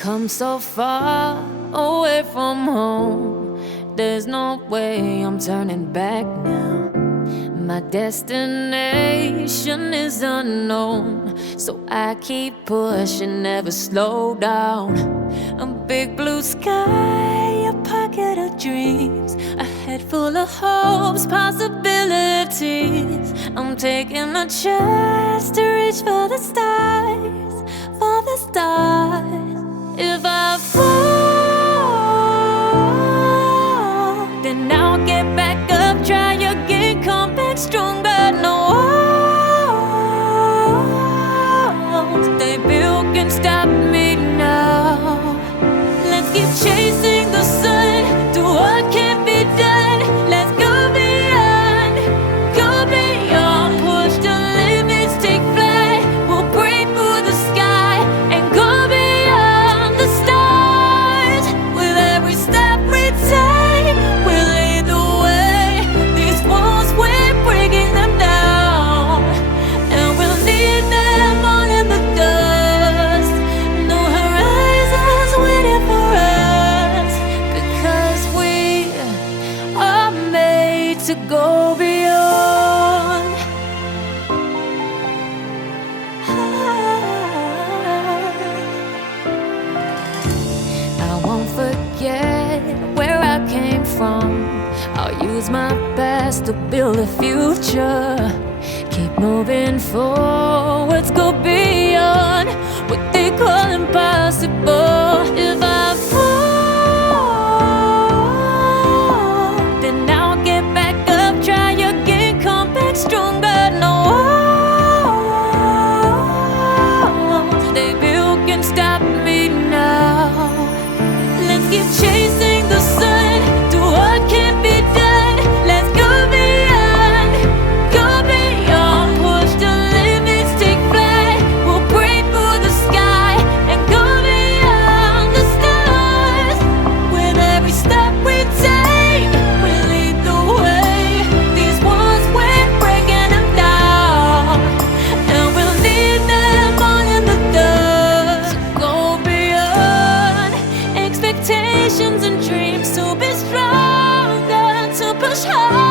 come so far away from home. There's no way I'm turning back now. My destination is unknown, so I keep pushing, never slow down. A big blue sky, a pocket of dreams, a head full of hopes, possibilities. I'm taking a chance to reach for the stars, for the stars. If I fall, then I'll get back up, try again, come back stronger. No walls they built can stop me now. Let's keep chasing the sun, do what can't be done. Let's go beyond, push the limits, take flight. We'll break through the sky and go beyond the stars. With every step we take, we'll lead the way. These walls, we're breaking them down, and we'll leave them all in the dust. No horizons waiting for us, because we are made to go beyond. I won't forget where I came from. I'll use my best to build a future. Keep moving forwards, go beyond what they call impossible. If I fall, then I'll get back up, try again, come back stronger. No walls they built can stop me now. Let's keep chasing the sun, do what can't be done. Let's go beyond, push the limits, take flight. We'll break through the sky and go beyond the stars. With every step we take, we lead the way. These walls, we're breaking them down, and we'll leave them all in the dust. Go beyond expectations and dreams, to be stronger, to push hard.